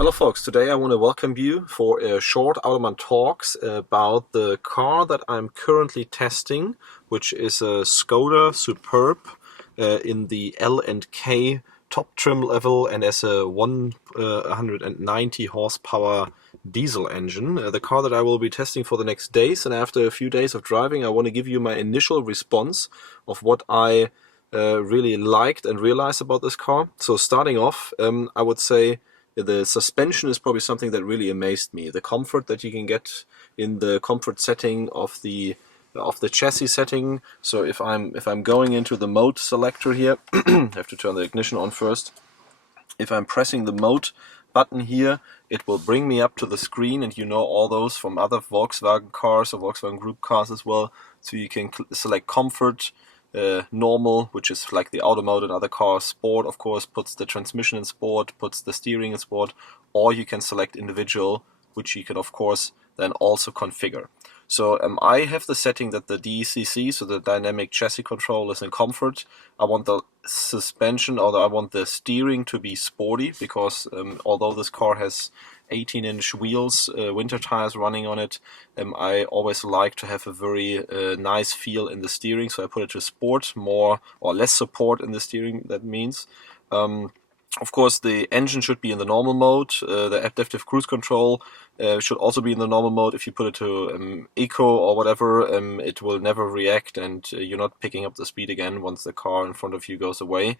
Hello folks, today I want to welcome you for a short Automann talks about the car that I'm currently testing, which is a Skoda Superb in the L&K top trim level and as a 190 horsepower diesel engine. The car that I will be testing for the next days, and after a few days of driving I want to give you my initial response of what I really liked and realized about this car. So starting off, I would say the suspension is probably something that really amazed me. The comfort that you can get in the comfort setting of the chassis setting. So if I'm going into the mode selector here, I have to turn the ignition on first. If I'm pressing the mode button here, it will bring me up to the screen, and you know all those from other Volkswagen cars or Volkswagen Group cars as well. So you can select comfort, normal, which is like the auto mode in other cars. Sport, of course, puts the transmission in sport, puts the steering in sport, or you can select individual, which you can of course then also configure. So I have the setting that the DCC, so the dynamic chassis control, is in comfort. I want the suspension, or I want the steering to be sporty, because although this car has 18-inch wheels, winter tires running on it, I always like to have a very nice feel in the steering, so I put it to sport, more or less support in the steering, that means. Of course, the engine should be in the normal mode. The adaptive cruise control should also be in the normal mode. If you put it to eco or whatever, it will never react, and you're not picking up the speed again once the car in front of you goes away.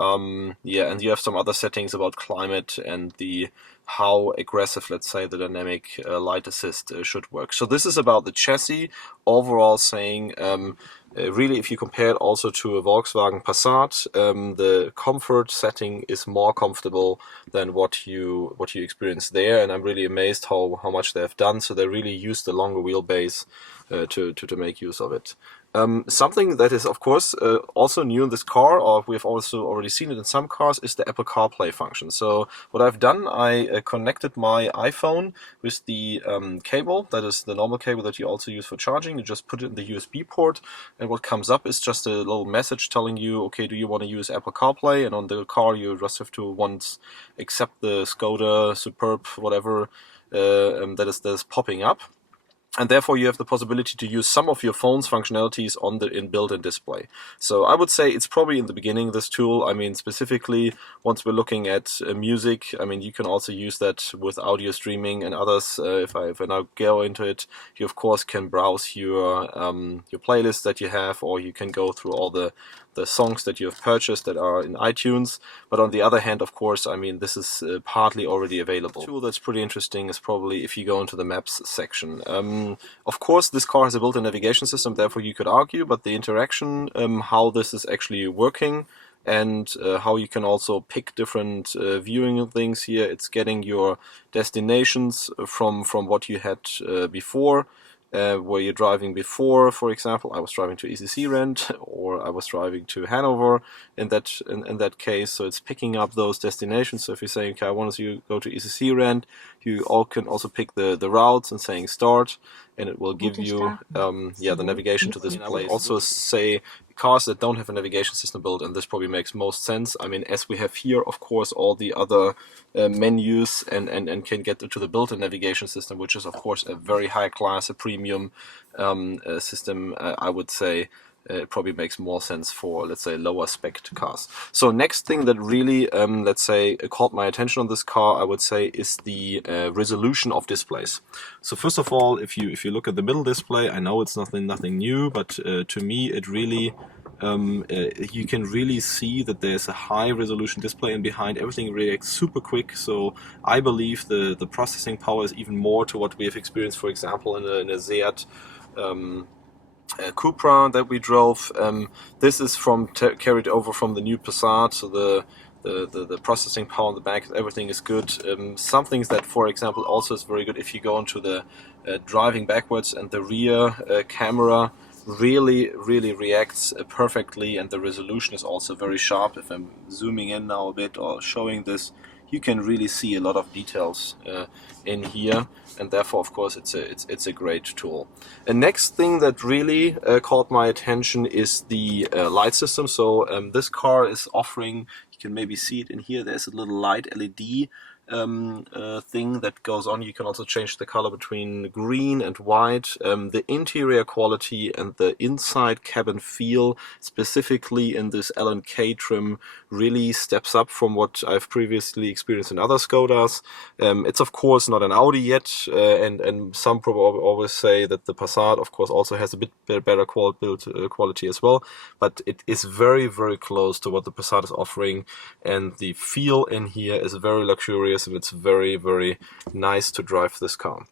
Yeah, and you have some other settings about climate and how aggressive, let's say, the dynamic light assist should work. So this is about the chassis overall, saying really, if you compare it also to a Volkswagen Passat, the comfort setting is more comfortable than what you experience there, and I'm really amazed how much they have done. So they really used the longer wheelbase to make use of it. Something that is of course also new in this car, or we've also already seen it in some cars, is the Apple CarPlay function. So what I've done, I connected my iPhone with the cable, that is the normal cable that you also use for charging. You just put it in the USB port, and what comes up is just a little message telling you, okay, do you want to use Apple CarPlay? And on the car you just have to once accept the Skoda Superb whatever that is popping up. And therefore you have the possibility to use some of your phone's functionalities on the built-in display. So I would say it's probably in the beginning, this tool. I mean, specifically once we're looking at music, I mean, you can also use that with audio streaming and others. If I now go into it, you of course can browse your playlist that you have, or you can go through all the songs that you have purchased that are in iTunes. But on the other hand, of course, I mean, this is partly already available. A tool that's pretty interesting is probably if you go into the maps section. Of course, this car has a built-in navigation system, therefore you could argue, but the interaction, how this is actually working, and how you can also pick different viewing things here. It's getting your destinations from what you had before. Where you're driving before, for example, I was driving to ECC Rent, or I was driving to Hanover in that case, so it's picking up those destinations. So if you're saying, okay, I want to go to ECC Rent, you can also pick the routes and saying start, and it will give you the navigation to this place. I would also say cars that don't have a navigation system built, and this probably makes most sense. I mean, as we have here, of course, all the other menus and can get to the built-in navigation system, which is of course a very high class, a premium system. I would say it probably makes more sense for, let's say, lower spec cars. So next thing that really, let's say, caught my attention on this car, I would say, is the resolution of displays. So first of all, if you look at the middle display, I know it's nothing new, but to me it really you can really see that there's a high resolution display, and behind everything reacts super quick. So I believe the processing power is even more to what we have experienced, for example, in a Seat Cupra that we drove. This is carried over from the new Passat, so the processing power on the back, everything is good. Some things that, for example, also is very good, if you go into the driving backwards, and the rear camera really reacts perfectly, and the resolution is also very sharp. If I'm zooming in now a bit or showing this, you can really see a lot of details in here, and therefore of course it's a great tool. The next thing that really caught my attention is the light system. So this car is offering, you can maybe see it in here, there's a little light LED thing that goes on. You can also change the color between green and white. The interior quality and the inside cabin feel, specifically in this L&K trim, really steps up from what I've previously experienced in other Skodas. It's of course not an Audi yet, and some probably always say that the Passat of course also has a bit better build quality as well, but it is very, very close to what the Passat is offering, and the feel in here is very luxurious, and it's very, very nice to drive this car.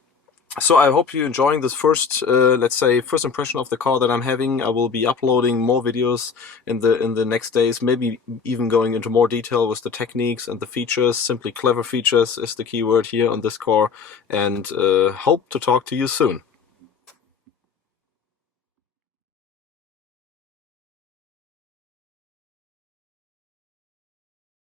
So I hope you're enjoying this first, let's say, first impression of the car that I'm having. I will be uploading more videos in the next days, maybe even going into more detail with the techniques and the features. Simply clever features is the key word here on this car, and hope to talk to you soon.